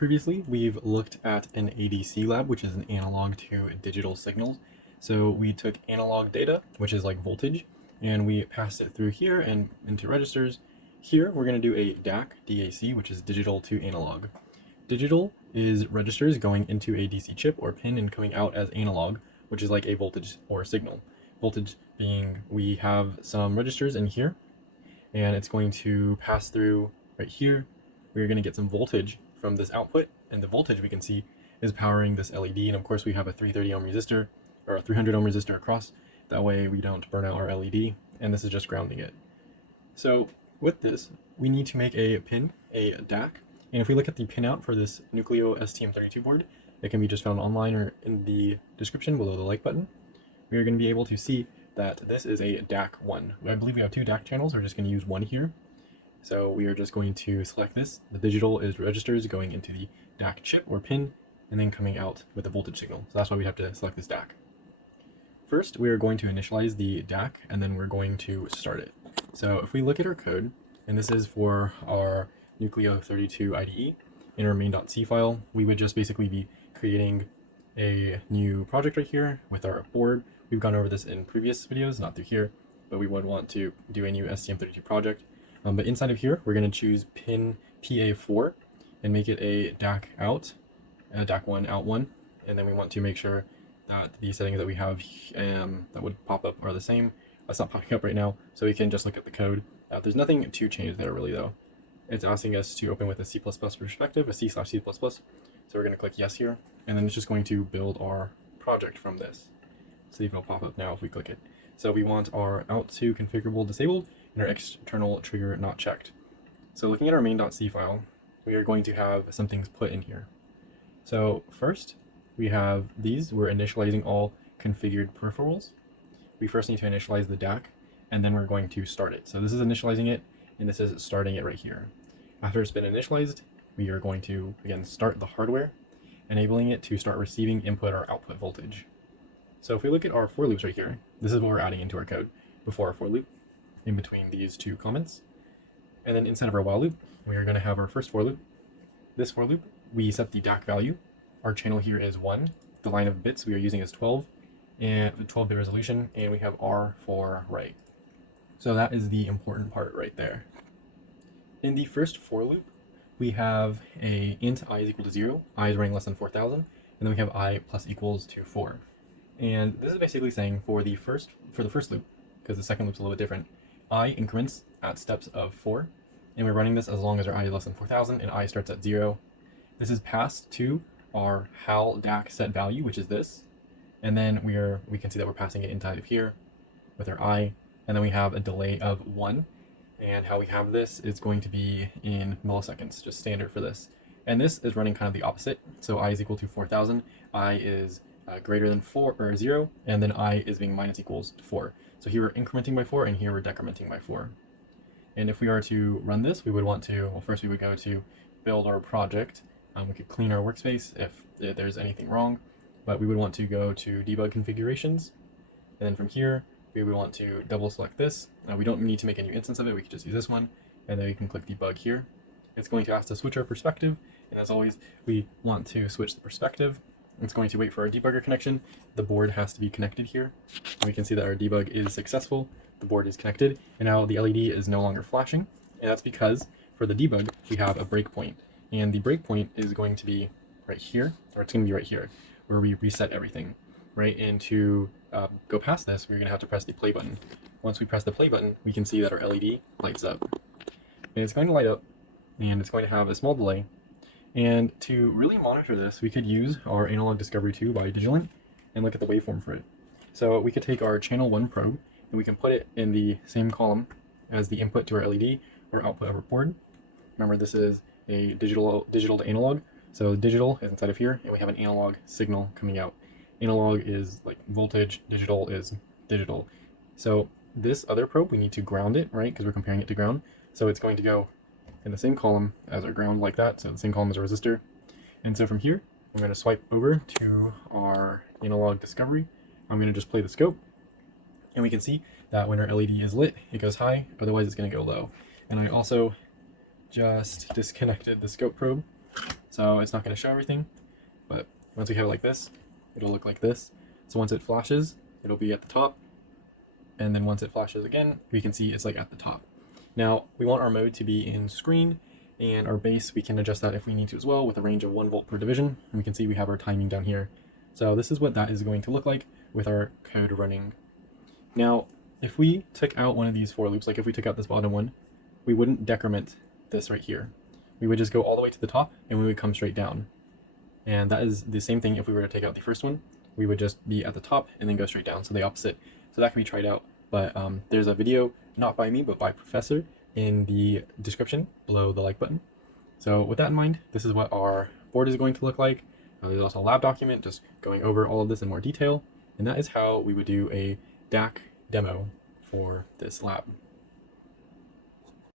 Previously, we've looked at an ADC lab, which is an analog to digital signals. So we took analog data, which is like voltage, and we passed it through here and into registers. Here, we're going to do a DAC, which is digital to analog. Digital is registers going into a DC chip or pin and coming out as analog, which is like a voltage or signal. Voltage being we have some registers in here, and it's going to pass through right here. We're going to get some voltage from this output, and the voltage we can see is powering this LED, and of course we have a 330 ohm resistor or a 300 ohm resistor across. That way we don't burn out our LED, and this is just grounding it. So with this, we need to make a pin, a DAC, and if we look at the pinout for this Nucleo STM32 board, it can be just found online or in the description below the like button. We are going to be able to see that this is a DAC1. I believe we have two DAC channels. We're just going to use one here. So we are just going to select this. The digital is registers going into the DAC chip or pin and then coming out with a voltage signal. So that's why we have to select this DAC. First, we are going to initialize the DAC and then we're going to start it. So if we look at our code, and this is for our Nucleo 32 IDE in our main.c file, we would just basically be creating a new project right here with our board. We've gone over this in previous videos, not through here, but we would want to do a new STM32 project. But inside of here, we're going to choose pin PA4 and make it a DAC out, DAC1 out 1. And then we want to make sure that the settings that we have that would pop up are the same. That's not popping up right now, so we can just look at the code. There's nothing to change there really though. It's asking us to open with a C++ perspective, a C/C++. So we're going to click yes here, and then it's just going to build our project from this. See if it'll pop up now if we click it. So we want our out2 configurable disabled and our external trigger not checked. So looking at our main.c file, we are going to have some things put in here. So first, we have these. We're initializing all configured peripherals. We first need to initialize the DAC, and then we're going to start it. So this is initializing it, and this is starting it right here. After it's been initialized, we are going to, again, start the hardware, enabling it to start receiving input or output voltage. So if we look at our for loops right here, this is what we're adding into our code before our for loop, in between these two comments. And then inside of our while loop, we are going to have our first for loop. This for loop, we set the DAC value. Our channel here is 1. The line of bits we are using is 12, and 12-bit resolution, and we have R for write. So that is the important part right there. In the first for loop, we have a int I is equal to 0, I is running less than 4,000, and then we have I plus equals to 4. And this is basically saying for the first loop, because the second loop's a little bit different, I increments at steps of 4, and we're running this as long as our I is less than 4,000 and I starts at 0. This is passed to our HAL DAC set value, which is this, and then we can see that we're passing it inside of here with our I, and then we have a delay of 1, and how we have this is going to be in milliseconds, just standard for this. And this is running kind of the opposite, so I is equal to 4,000, I is greater than 4 or 0, and then I is being minus equals 4. So here we're incrementing by 4, and here we're decrementing by 4. And if we are to run this, we would want to, well, first we would go to build our project. We could clean our workspace if there's anything wrong, but we would want to go to debug configurations, and then from here we would want to double select this. We don't need to make a new instance of it, we could just use this one, and then we can click debug here. It's going to ask to switch our perspective, and as always we want to switch the perspective. It's going to wait for our debugger connection. The board has to be connected here. And we can see that our debug is successful. The board is connected, and now the LED is no longer flashing, and that's because for the debug we have a breakpoint, and the breakpoint is going to be right here, or it's going to be right here, where we reset everything, right? And to go past this, we're going to have to press the play button. Once we press the play button, we can see that our LED lights up, and it's going to light up, and it's going to have a small delay. And to really monitor this, we could use our analog discovery 2 by Digilent and look at the waveform for it. So we could take our channel 1 probe and we can put it in the same column as the input to our LED or output of our board. Remember, this is a digital to analog. So digital is inside of here, and we have an analog signal coming out. Analog is like voltage, digital is digital. So this other probe, we need to ground it, right? Because we're comparing it to ground. So it's going to go in the same column as our ground like that, so the same column as our resistor. And so from here, I'm going to swipe over to our analog discovery. I'm going to just play the scope, and we can see that when our LED is lit, it goes high, otherwise it's going to go low. And I also just disconnected the scope probe, So it's not going to show everything, but once we have it like this, it'll look like this. So once it flashes, it'll be at the top. And then once it flashes again, we can see it's like at the top. Now we want our mode to be in screen, and our base, we can adjust that if we need to as well with a range of 1 volt per division. And we can see we have our timing down here. So this is what that is going to look like with our code running. Now, if we took out one of these for loops, like if we took out this bottom one, we wouldn't decrement this right here. We would just go all the way to the top and we would come straight down. And that is the same thing if we were to take out the first one. We would just be at the top and then go straight down, so the opposite. So that can be tried out, but there's a video, not by me, but by Professor, in the description below the like button. So with that in mind, this is what our board is going to look like. There's also a lab document just going over all of this in more detail, and that is how we would do a DAC demo for this lab.